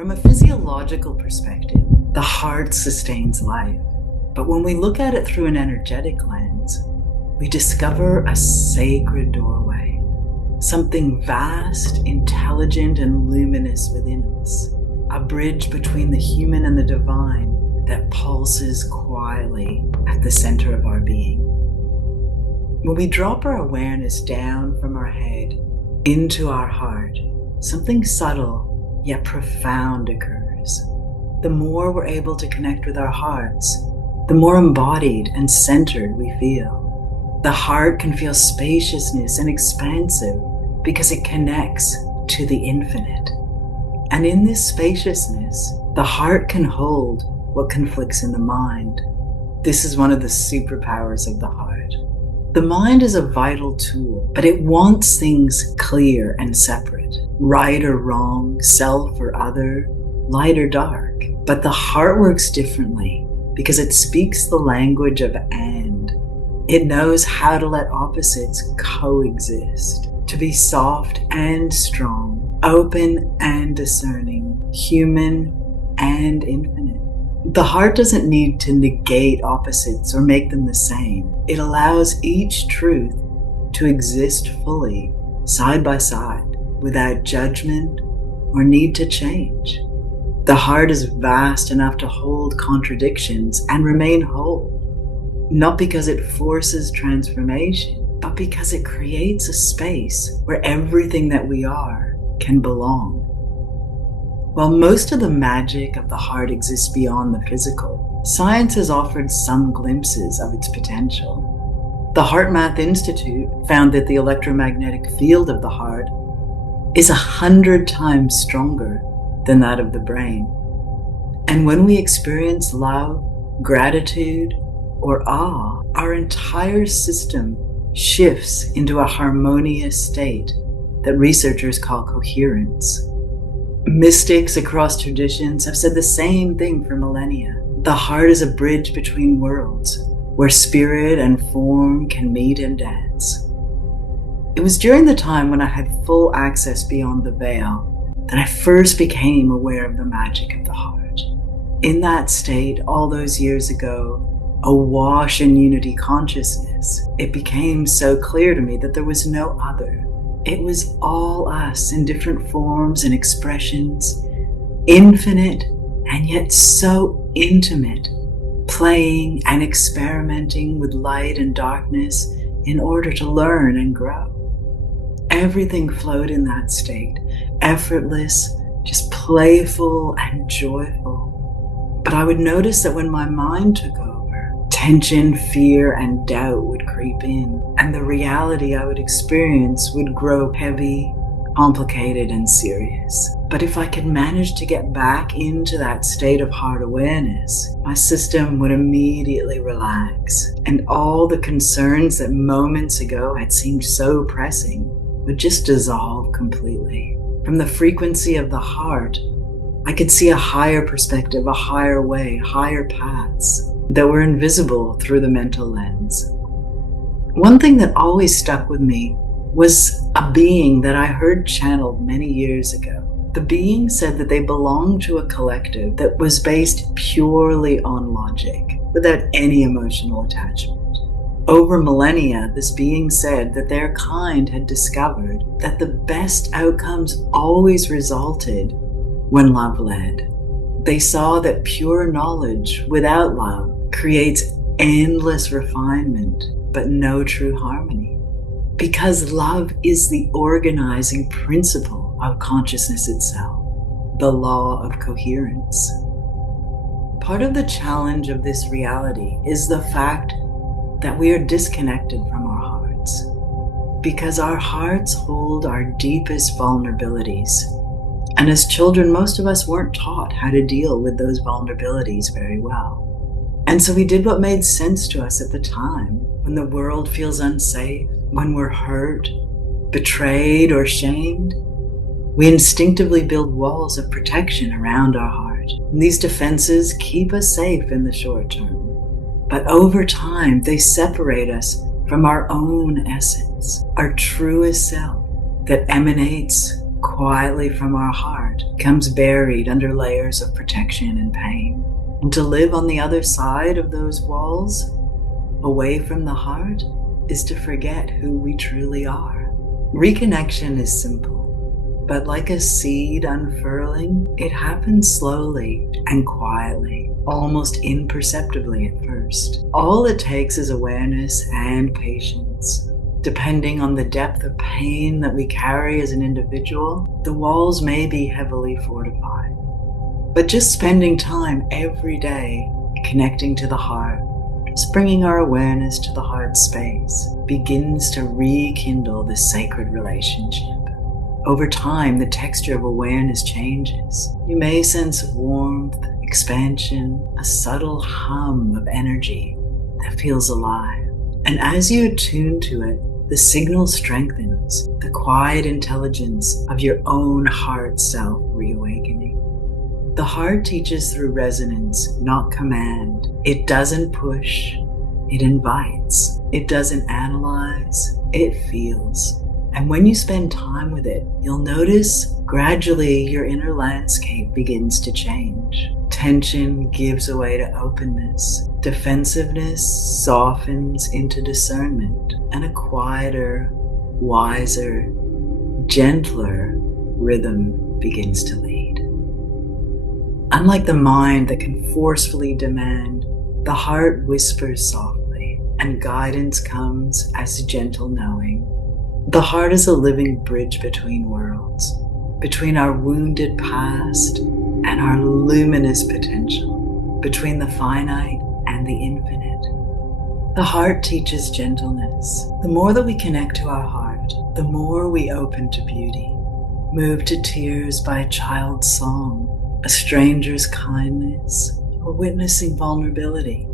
From a physiological perspective, the heart sustains life. But when we look at it through an energetic lens, we discover a sacred doorway, something vast, intelligent, and luminous within us, a bridge between the human and the divine that pulses quietly at the center of our being. When we drop our awareness down from our head into our heart, something subtle yet profound occurs. The more we're able to connect with our hearts, the more embodied and centered we feel. The heart can feel spaciousness and expansive because it connects to the infinite. And in this spaciousness, the heart can hold what conflicts in the mind. This is one of the superpowers of the heart. The mind is a vital tool, but it wants things clear and separate, right or wrong, self or other, light or dark. But the heart works differently because it speaks the language of and. It knows how to let opposites coexist, to be soft and strong, open and discerning, human and infinite. The heart doesn't need to negate opposites or make them the same. It allows each truth to exist fully, side by side, without judgment or need to change. The heart is vast enough to hold contradictions and remain whole, not because it forces transformation, but because it creates a space where everything that we are can belong. While most of the magic of the heart exists beyond the physical, science has offered some glimpses of its potential. The Heart Math Institute found that the electromagnetic field of the heart is 100 times stronger than that of the brain. And when we experience love, gratitude, or awe, our entire system shifts into a harmonious state that researchers call coherence. Mystics across traditions have said the same thing for millennia. The heart is a bridge between worlds, where spirit and form can meet and dance. It was during the time when I had full access beyond the veil that I first became aware of the magic of the heart. In that state, all those years ago, awash in unity consciousness, it became so clear to me that there was no other. It was all us in different forms and expressions, infinite and yet so intimate, playing and experimenting with light and darkness in order to learn and grow. Everything flowed in that state, effortless, just playful and joyful. But I would notice that when my mind took over, tension, fear, and doubt would creep in, and the reality I would experience would grow heavy, complicated, and serious. But if I could manage to get back into that state of heart awareness, my system would immediately relax, and all the concerns that moments ago had seemed so pressing would just dissolve completely. From the frequency of the heart, I could see a higher perspective, a higher way, higher paths that were invisible through the mental lens. One thing that always stuck with me was a being that I heard channeled many years ago. The being said that they belonged to a collective that was based purely on logic, without any emotional attachment. Over millennia, this being said that their kind had discovered that the best outcomes always resulted when love led. They saw that pure knowledge without love creates endless refinement, but no true harmony. Because love is the organizing principle of consciousness itself, the law of coherence. Part of the challenge of this reality is the fact that we are disconnected from our hearts, because our hearts hold our deepest vulnerabilities. And as children, most of us weren't taught how to deal with those vulnerabilities very well. And so we did what made sense to us at the time. When the world feels unsafe, when we're hurt, betrayed, or shamed, we instinctively build walls of protection around our heart. And these defenses keep us safe in the short term. But over time, they separate us from our own essence, our truest self that emanates quietly from our heart comes buried under layers of protection and pain. And to live on the other side of those walls, away from the heart, is to forget who we truly are. Reconnection is simple, but like a seed unfurling, it happens slowly and quietly, almost imperceptibly at first. All it takes is awareness and patience. Depending on the depth of pain that we carry as an individual, the walls may be heavily fortified. But just spending time every day connecting to the heart, just bringing our awareness to the heart space, begins to rekindle this sacred relationship. Over time, the texture of awareness changes. You may sense warmth, expansion, a subtle hum of energy that feels alive. And as you attune to it, the signal strengthens, the quiet intelligence of your own heart self reawakening. The heart teaches through resonance, not command. It doesn't push, it invites. It doesn't analyze, it feels. And when you spend time with it, you'll notice gradually your inner landscape begins to change. Tension gives way to openness. Defensiveness softens into discernment, and a quieter, wiser, gentler rhythm begins to lead. Unlike the mind that can forcefully demand, the heart whispers softly, and guidance comes as gentle knowing. The heart is a living bridge between worlds, between our wounded past and our luminous potential, between the finite and the infinite. The heart teaches gentleness. The more that we connect to our heart, the more we open to beauty, moved to tears by a child's song, a stranger's kindness, or witnessing vulnerability.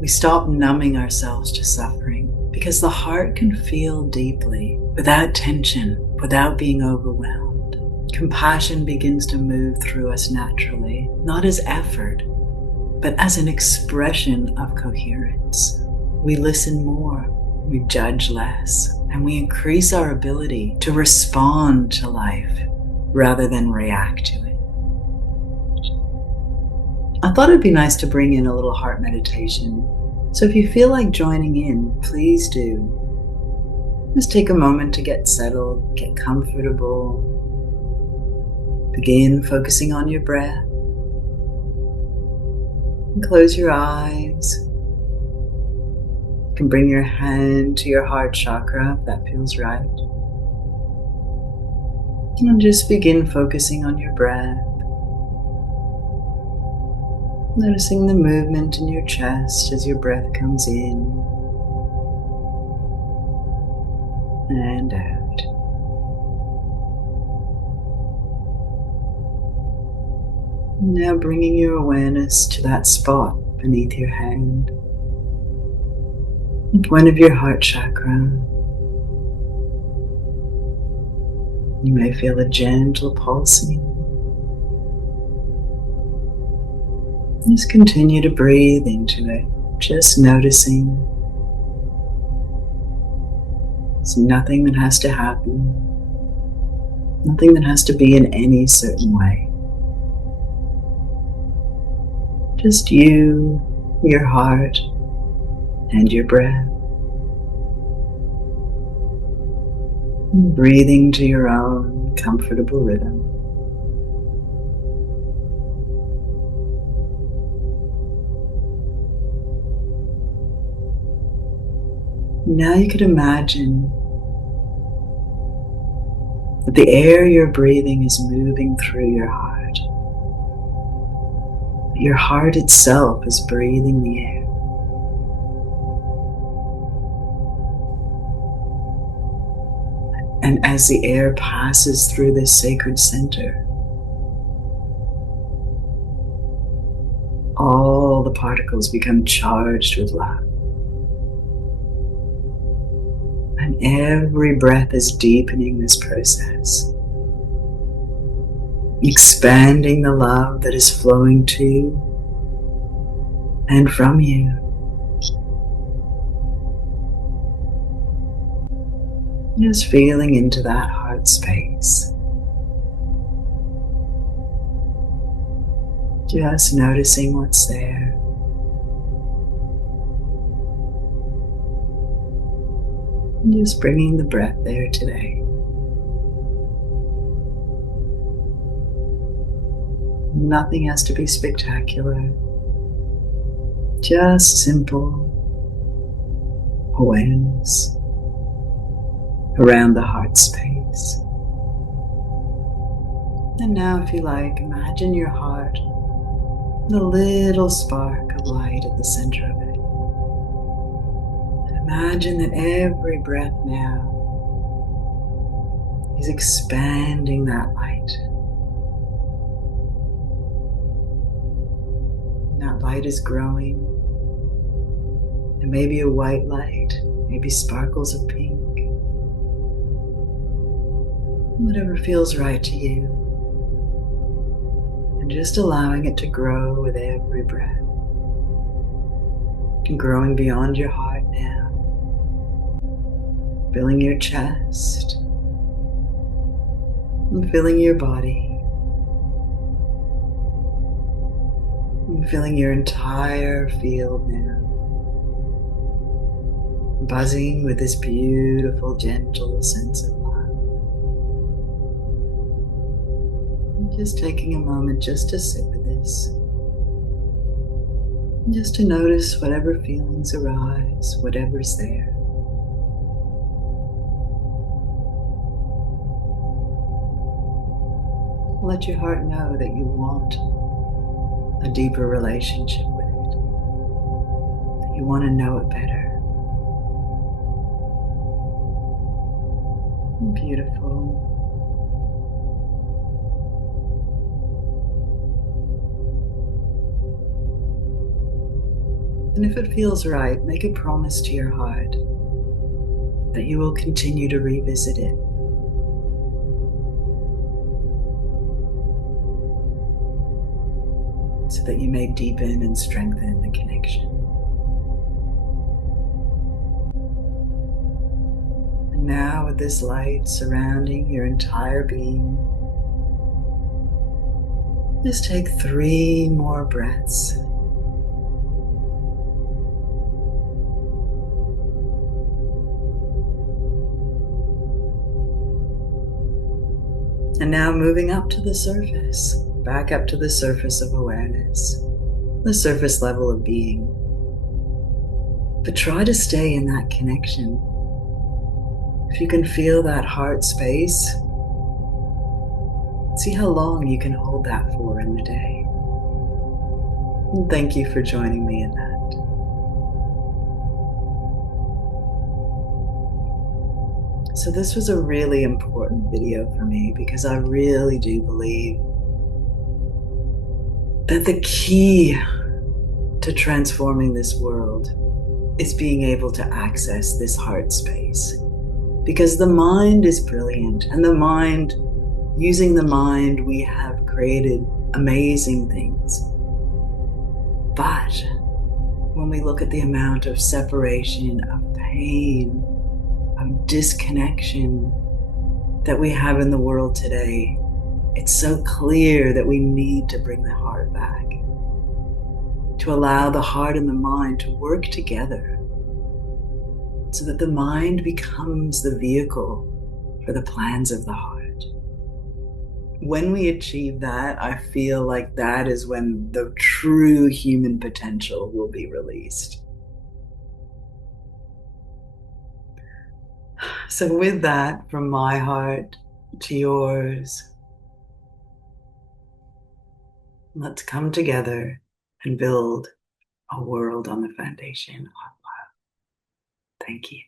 We stop numbing ourselves to suffering because the heart can feel deeply, without tension, without being overwhelmed. Compassion begins to move through us naturally, not as effort, but as an expression of coherence. We listen more, we judge less, and we increase our ability to respond to life rather than react to it. I thought it'd be nice to bring in a little heart meditation. So if you feel like joining in, please do. Just take a moment to get settled, get comfortable. Begin focusing on your breath. And close your eyes. You can bring your hand to your heart chakra if that feels right. And just begin focusing on your breath. Noticing the movement in your chest as your breath comes in and out. Now bringing your awareness to that spot beneath your hand, the point of your heart chakra. You may feel a gentle pulsing. Just continue to breathe into it, just noticing. There's nothing that has to happen, nothing that has to be in any certain way. Just you, your heart, and your breath. And breathing to your own comfortable rhythm. Now you could imagine that the air you're breathing is moving through your heart. Your heart itself is breathing the air. And as the air passes through this sacred center, all the particles become charged with love. And every breath is deepening this process, expanding the love that is flowing to and from you. Just feeling into that heart space. Just noticing what's there. And just bringing the breath there today. Nothing has to be spectacular. Just simple awareness around the heart space. And now, if you like, imagine your heart, the little spark of light at the center of it. Imagine that every breath now is expanding that light. And that light is growing. And maybe a white light, maybe sparkles of pink. Whatever feels right to you. And just allowing it to grow with every breath. And growing beyond your heart now. Filling your chest. And filling your body. And filling your entire field now. Buzzing with this beautiful, gentle sense of love. And just taking a moment just to sit with this. And just to notice whatever feelings arise, whatever's there. Let your heart know that you want a deeper relationship with it. That you want to know it better. Beautiful. And if it feels right, make a promise to your heart that you will continue to revisit it. So that you may deepen and strengthen the connection. And now, with this light surrounding your entire being, just take 3 more breaths. And now moving up to the surface, back up to the surface of awareness, the surface level of being. But try to stay in that connection. If you can feel that heart space, see how long you can hold that for in the day. And thank you for joining me in that. So this was a really important video for me because I really do believe that the key to transforming this world is being able to access this heart space. Because the mind is brilliant, and using the mind, we have created amazing things. But when we look at the amount of separation, of pain, of disconnection that we have in the world today, it's so clear that we need to bring the heart back, to allow the heart and the mind to work together so that the mind becomes the vehicle for the plans of the heart. When we achieve that, I feel like that is when the true human potential will be released. So with that, from my heart to yours, let's come together and build a world on the foundation of love. Thank you.